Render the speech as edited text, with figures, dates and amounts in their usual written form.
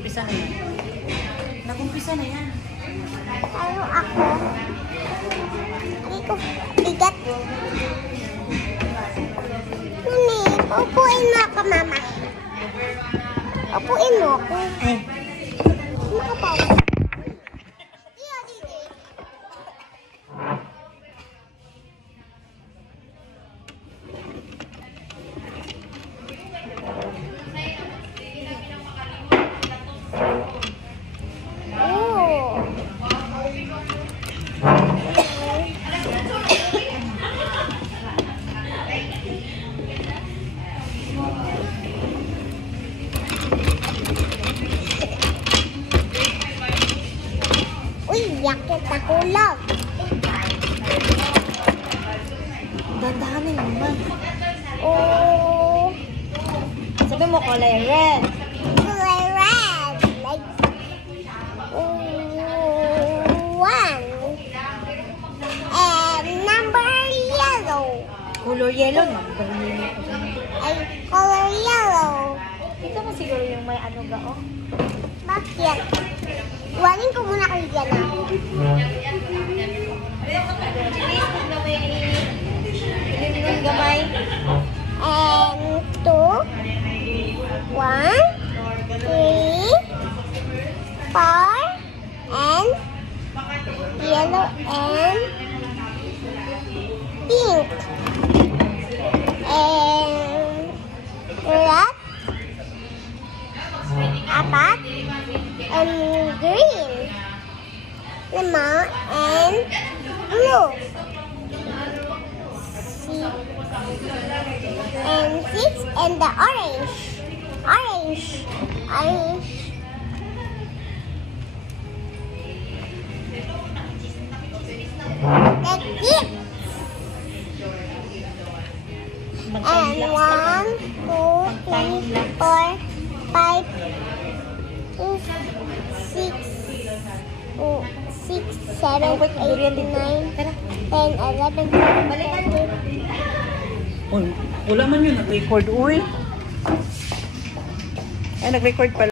Umpisa na yan. Nag-umpisa na yan. Ano ako? Hindi ko bigat. Mami, upuin mo ako, mama. Upuin mo ako. Eh. Makapaupo. Yakit ako lang. Dandahanin naman. Oh. Sabi mo kulay red. Kulay red. Like, one. And number yellow. Color yellow. Number yellow. Ay, color yellow. Ito mo siguro yung may ano ga, oh. Bakit? Iwanin ko muna kayo dyan, ah. Gamay. And 2, 1, 3, 4, and yellow and pink. And red, apat, and green, lemon, and blue. And 6 and the orange. Orange. That's it. And 1, 2, 3, 4, 5, 6, 7, 8, 9, 10, 11, 12, Uy, wala man yun. Nag-record. Uy. Ay, nag-record pala.